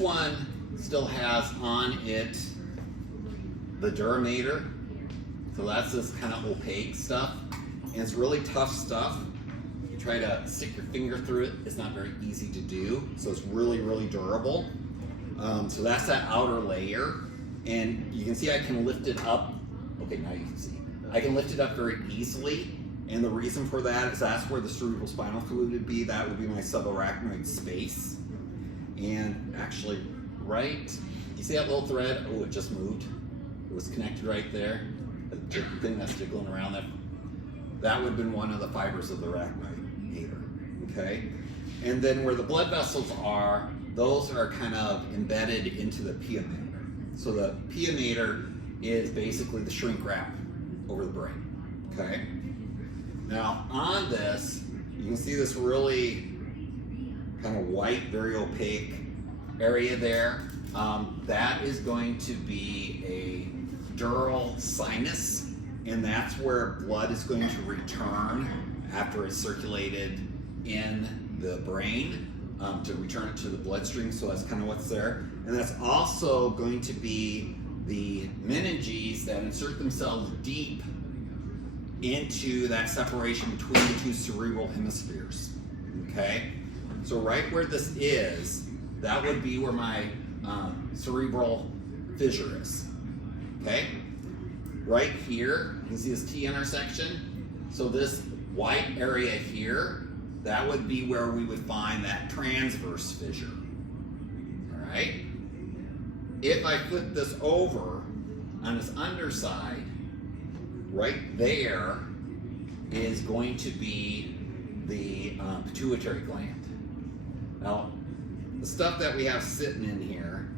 one still has on it the Duramater. So that's this kind of opaque stuff. And it's really tough stuff. You try to stick your finger through it, it's not very easy to do. So it's really, really durable. So that's that outer layer. And you can see I can lift it up. Okay, now you can see. I can lift it up very easily. And the reason for that is that's where the cerebral spinal fluid would be. That would be my subarachnoid space. And actually, right, you see that little thread? Oh, it just moved. It was connected right there. The thing that's jiggling around there. That would have been one of the fibers of the arachnoid, okay? And then where the blood vessels are, those are kind of embedded into the pia mater. So the pia mater is basically the shrink wrap over the brain, okay? Now on this, you can see this really kind of white, very opaque area there. That is going to be a dural sinus, and that's where blood is going to return after it's circulated in the brain to return it to the bloodstream. So that's kind of what's there. And that's also going to be the meninges that insert themselves deep into that separation between the two cerebral hemispheres, okay? So right where this is, that would be where my cerebral fissure is, okay? Right here, you can see this T intersection. So this white area here, that would be where we would find that transverse fissure, all right? If I flip this over on this underside, right there is going to be the pituitary gland. Now, the stuff that we have sitting in here,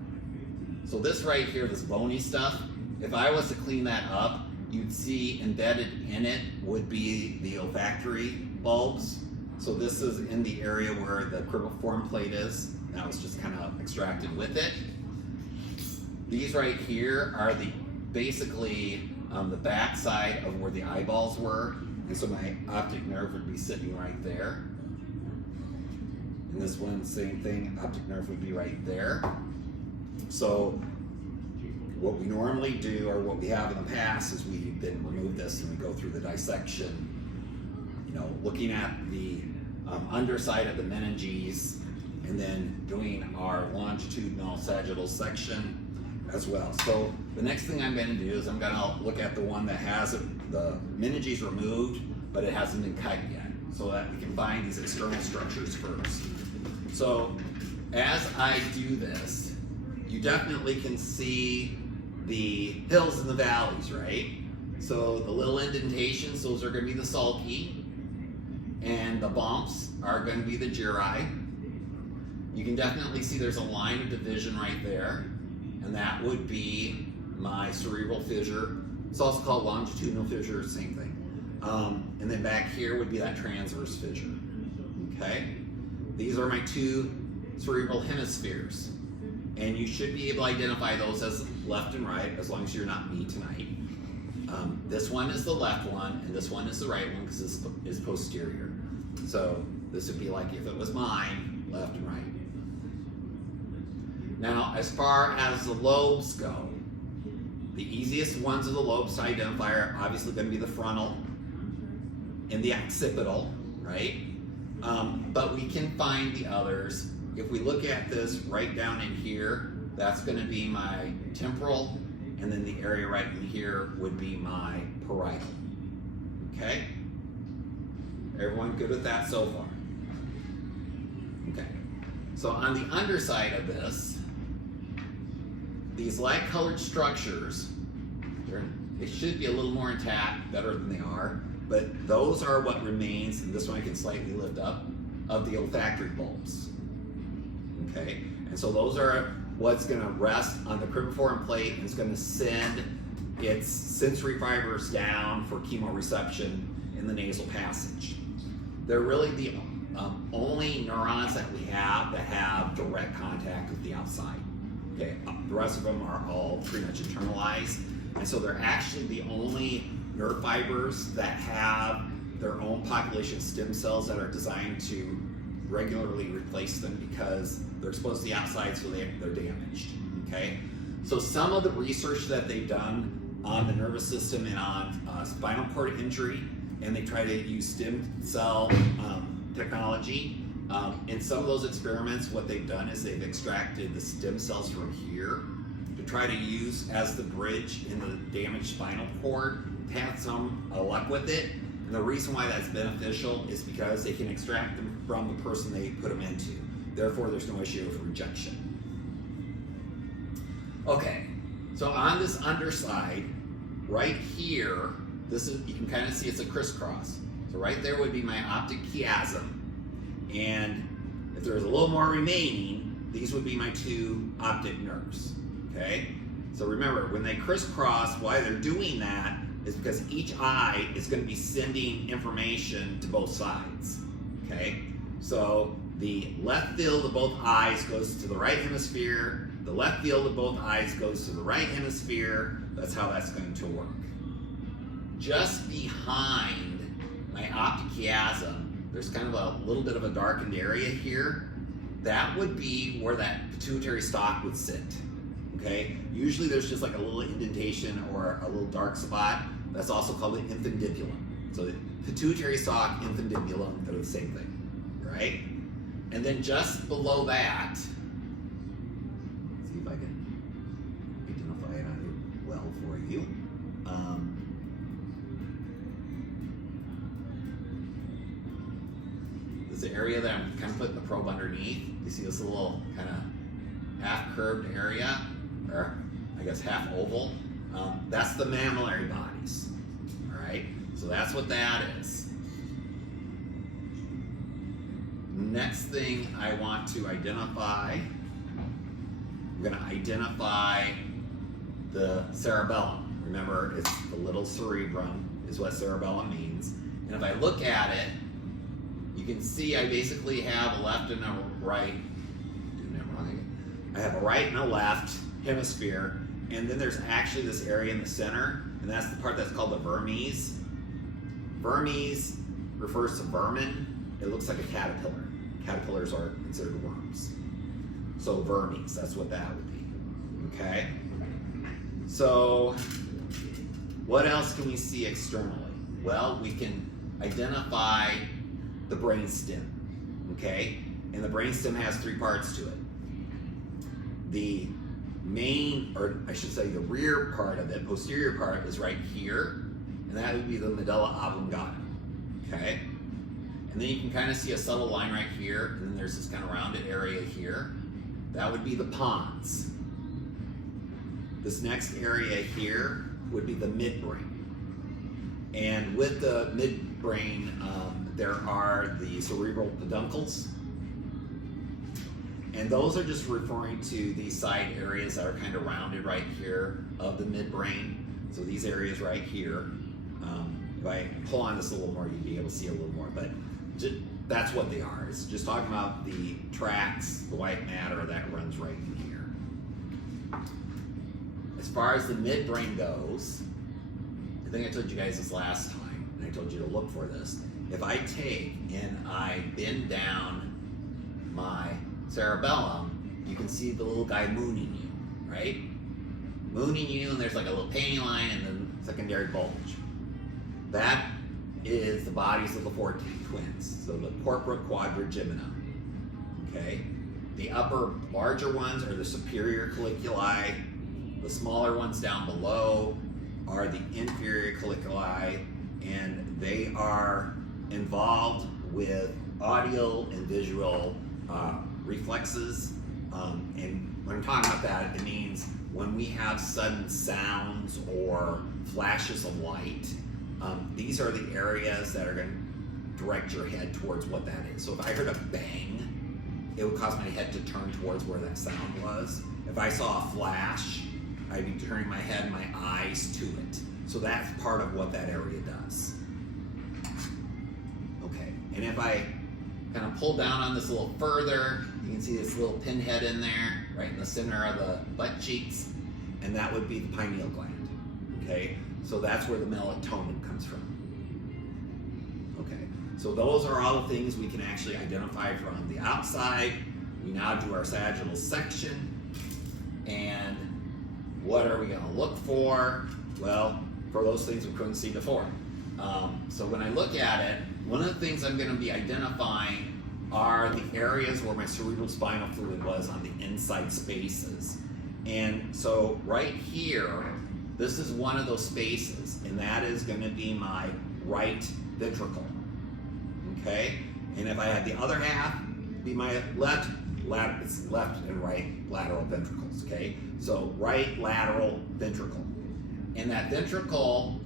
so this right here, this bony stuff, if I was to clean that up, you'd see embedded in it would be the olfactory bulbs. So this is in the area where the cribriform plate is. That was just kind of extracted with it. These right here are the basically the back side of where the eyeballs were. And so my optic nerve would be sitting right there. And this one, same thing, optic nerve would be right there. So what we normally do, or what we have in the past, is we then remove this and we go through the dissection, you know, looking at the underside of the meninges, and then doing our longitudinal sagittal section as well. So the next thing I'm going to do is I'm going to look at the one that has the meninges removed, but it hasn't been cut yet, so that we can find these external structures first. So as I do this, you definitely can see the hills and the valleys, right? So the little indentations, those are going to be the sulci, and the bumps are going to be the gyri. You can definitely see there's a line of division right there, and that would be my cerebral fissure. It's also called longitudinal fissure, same thing. And then back here would be that transverse fissure, okay? These are my two cerebral hemispheres, and you should be able to identify those as left and right, as long as you're not me tonight. This one is the left one, and this one is the right one, because this is posterior. So this would be like if it was mine, left and right. Now, as far as the lobes go, the easiest ones of the lobes to identify are obviously going to be the frontal and the occipital, right? But we can find the others. If we look at this right down in here, that's going to be my temporal, and then the area right in here would be my parietal, okay? Everyone good with that so far? Okay. So on the underside of this, these light-colored structures, they should be a little more intact, better than they are, but those are what remains, and this one I can slightly lift up, of the olfactory bulbs, okay? And so those are what's gonna rest on the cribriform plate, and it's gonna send its sensory fibers down for chemoreception in the nasal passage. They're really the only neurons that we have that have direct contact with the outside. Okay, the rest of them are all pretty much internalized, and so they're actually the only nerve fibers that have their own population of stem cells that are designed to regularly replace them because they're exposed to the outside, so they're damaged. Okay, so some of the research that they've done on the nervous system and on spinal cord injury, and they try to use stem cell technology. In some of those experiments, what they've done is they've extracted the stem cells from here to try to use as the bridge in the damaged spinal cord. They've had some luck with it, and the reason why that's beneficial is because they can extract them from the person they put them into. Therefore, there's no issue of rejection. Okay, so on this underside, right here, this is, you can kind of see it's a crisscross. So right there would be my optic chiasm. And if there's a little more remaining, these would be my two optic nerves, okay? So remember, when they crisscross, why they're doing that is because each eye is going to be sending information to both sides, okay? So the left field of both eyes goes to the right hemisphere, the left field of both eyes goes to the right hemisphere. That's how that's going to work. Just behind my optic chiasm, there's kind of a little bit of a darkened area here. That would be where that pituitary stalk would sit, okay? Usually there's just like a little indentation or a little dark spot. That's also called the infundibulum. So the pituitary stalk, infundibulum, they're the same thing, right? And then just below that, see if I can identify it well for you. The area that I'm kind of putting the probe underneath. You see this little kind of half curved area, or I guess half oval. That's the mammillary bodies. All right, so that's what that is. Next thing I want to identify, I'm going to identify the cerebellum. Remember, it's the little cerebrum is what cerebellum means. And if I look at it, you can see I basically have a left and a right. I have a right and a left hemisphere, and then there's actually this area in the center, and that's the part that's called the vermes. Vermes refers to vermin. It looks like a caterpillar. Caterpillars are considered worms. So vermes, that's what that would be. Okay? So what else can we see externally? Well, we can identify the brainstem, okay? And the brainstem has three parts to it. The main, or I should say the rear part of it, posterior part, is right here, and that would be the medulla oblongata, okay? And then you can kind of see a subtle line right here, and then there's this kind of rounded area here. That would be the pons. This next area here would be the midbrain. And with the midbrain, there are the cerebral peduncles. And those are just referring to these side areas that are kind of rounded right here of the midbrain. So these areas right here. If I pull on this a little more, you'd be able to see a little more. But that's what they are. It's just talking about the tracts, the white matter that runs right in here. As far as the midbrain goes, I think I told you guys this last time, and I told you to look for this. If I take and I bend down my cerebellum, you can see the little guy mooning you, right? Mooning you, and there's like a little painting line and then secondary bulge. That is the bodies of the 14 twins, so the corpora quadrigemina, okay? The upper larger ones are the superior colliculi. The smaller ones down below are the inferior colliculi, and they are involved with audio and visual reflexes. And when I'm talking about that, it means when we have sudden sounds or flashes of light, these are the areas that are going to direct your head towards what that is. So if I heard a bang, it would cause my head to turn towards where that sound was. If I saw a flash, I'd be turning my head and my eyes to it. So that's part of what that area does. Okay, and if I kind of pull down on this a little further, you can see this little pinhead in there, right in the center of the butt cheeks, and that would be the pineal gland, okay? So that's where the melatonin comes from. Okay, So those are all the things we can actually identify from the outside. We now do our sagittal section. And what are we going to look for? Well, for those things we couldn't see before. So when I look at it, one of the things I'm going to be identifying are the areas where my cerebrospinal fluid was on the inside spaces. And so right here, this is one of those spaces, and that is going to be my right ventricle. Okay? And if I had the other half be my left, it's left and right lateral ventricles. Okay? So right lateral ventricle. And that ventricle,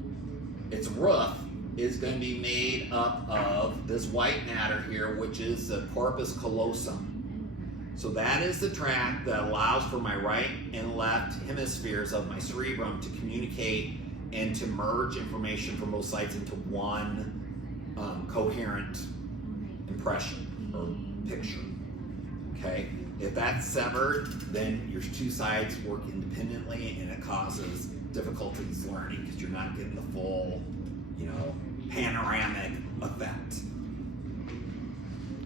its roof, is going to be made up of this white matter here, which is the corpus callosum. So that is the tract that allows for my right and left hemispheres of my cerebrum to communicate and to merge information from both sides into one coherent impression or picture. Okay? If that's severed, then your two sides work independently and it causes difficulties learning because you're not getting the full, panoramic effect.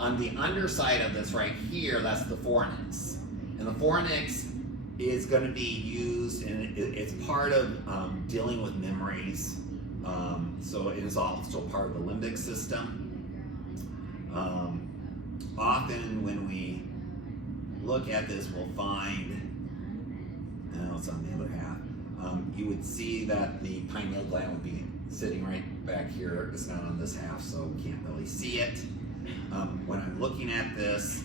On the underside of this right here, that's the fornix. And the fornix is going to be used, and it's part of dealing with memories. So it is also part of the limbic system. Often when we look at this, we'll find, it's on the other half, you would see that the pineal gland would be sitting right back here. It's not on this half, so we can't really see it. When I'm looking at this,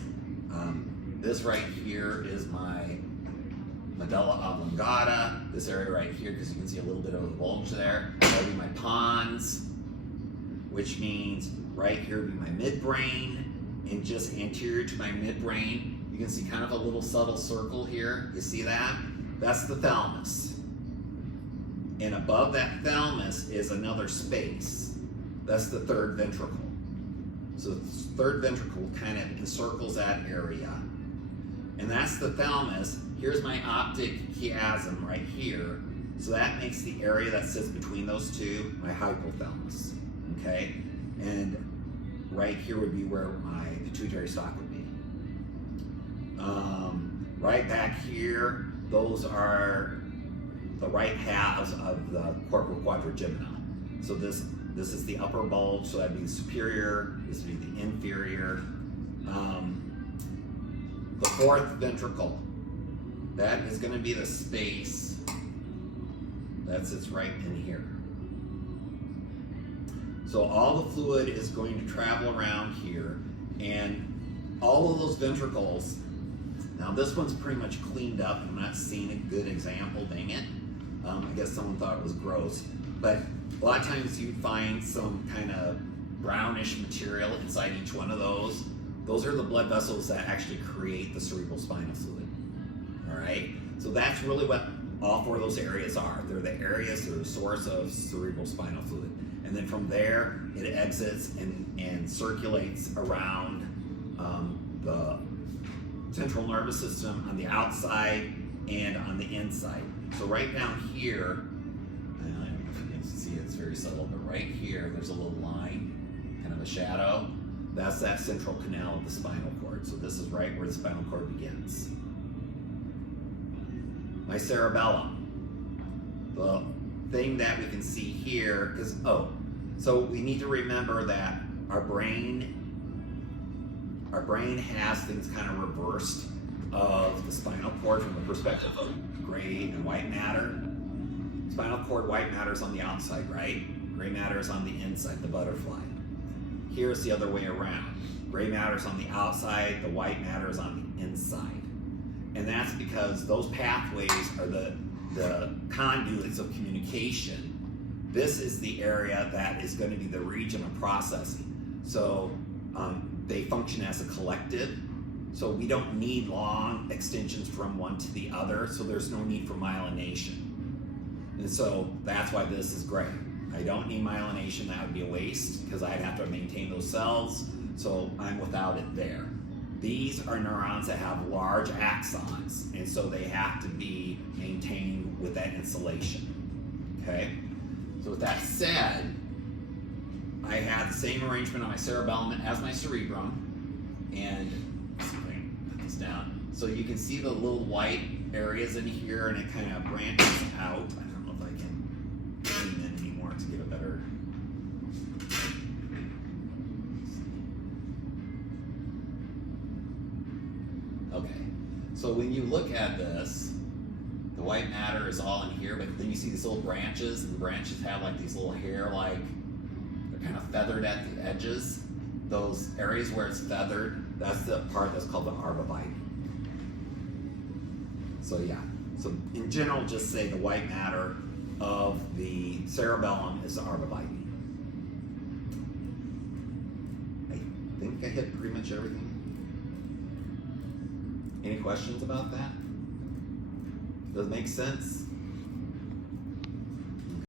this right here is my medulla oblongata. This area right here, because you can see a little bit of the bulge there, that would be my pons, which means right here would be my midbrain, and just anterior to my midbrain, you can see kind of a little subtle circle here. You see that? That's the thalamus. And above that thalamus is another space. That's the third ventricle. So the third ventricle kind of encircles that area. And that's the thalamus. Here's my optic chiasm right here. So that makes the area that sits between those two my hypothalamus. Okay? And right here would be where my pituitary stalk would be. Right back here, those are the right halves of the corpora quadrigemina. So this is the upper bulge, so that'd be the superior, this would be the inferior. The fourth ventricle, that is going to be the space that sits right in here. So all the fluid is going to travel around here, and all of those ventricles, now this one's pretty much cleaned up. I'm not seeing a good example, dang it. I guess someone thought it was gross, but a lot of times you'd find some kind of brownish material inside each one of those. Those are the blood vessels that actually create the cerebrospinal fluid. All right, so that's really what all four of those areas are. They're the areas, they're the source of cerebrospinal fluid. And then from there, it exits and circulates around the central nervous system on the outside and on the inside. So right down here, I don't know if you can see it, it's very subtle, but right here, there's a little line, kind of a shadow. That's that central canal of the spinal cord. So this is right where the spinal cord begins. My cerebellum. The thing that we can see here is, so we need to remember that our brain has things kind of reversed of the spinal cord from the perspective of gray and white matter. Spinal cord, white matter is on the outside, right? Gray matter is on the inside, the butterfly. Here's the other way around. Gray matter is on the outside, the white matter is on the inside. And that's because those pathways are the conduits of communication. This is the area that is going to be the region of processing. So they function as a collective. So we don't need long extensions from one to the other, so there's no need for myelination. And so that's why this is great. I don't need myelination, that would be a waste, because I'd have to maintain those cells, so I'm without it there. These are neurons that have large axons, and so they have to be maintained with that insulation. Okay? So with that said, I had the same arrangement on my cerebellum as my cerebrum. And let's see if I can put this down. So you can see the little white areas in here, and it kind of branches out. I don't know if I can zoom in anymore to get a better. Okay, so when you look at this, the white matter is all in here, but then you see these little branches, and the branches have like these little hair-like, they're kind of feathered at the edges. Those areas where it's feathered, that's the part that's called the arborvitae. So yeah, so in general, just say the white matter of the cerebellum is the arborvitae. I think I hit pretty much everything. Any questions about that? Does it make sense?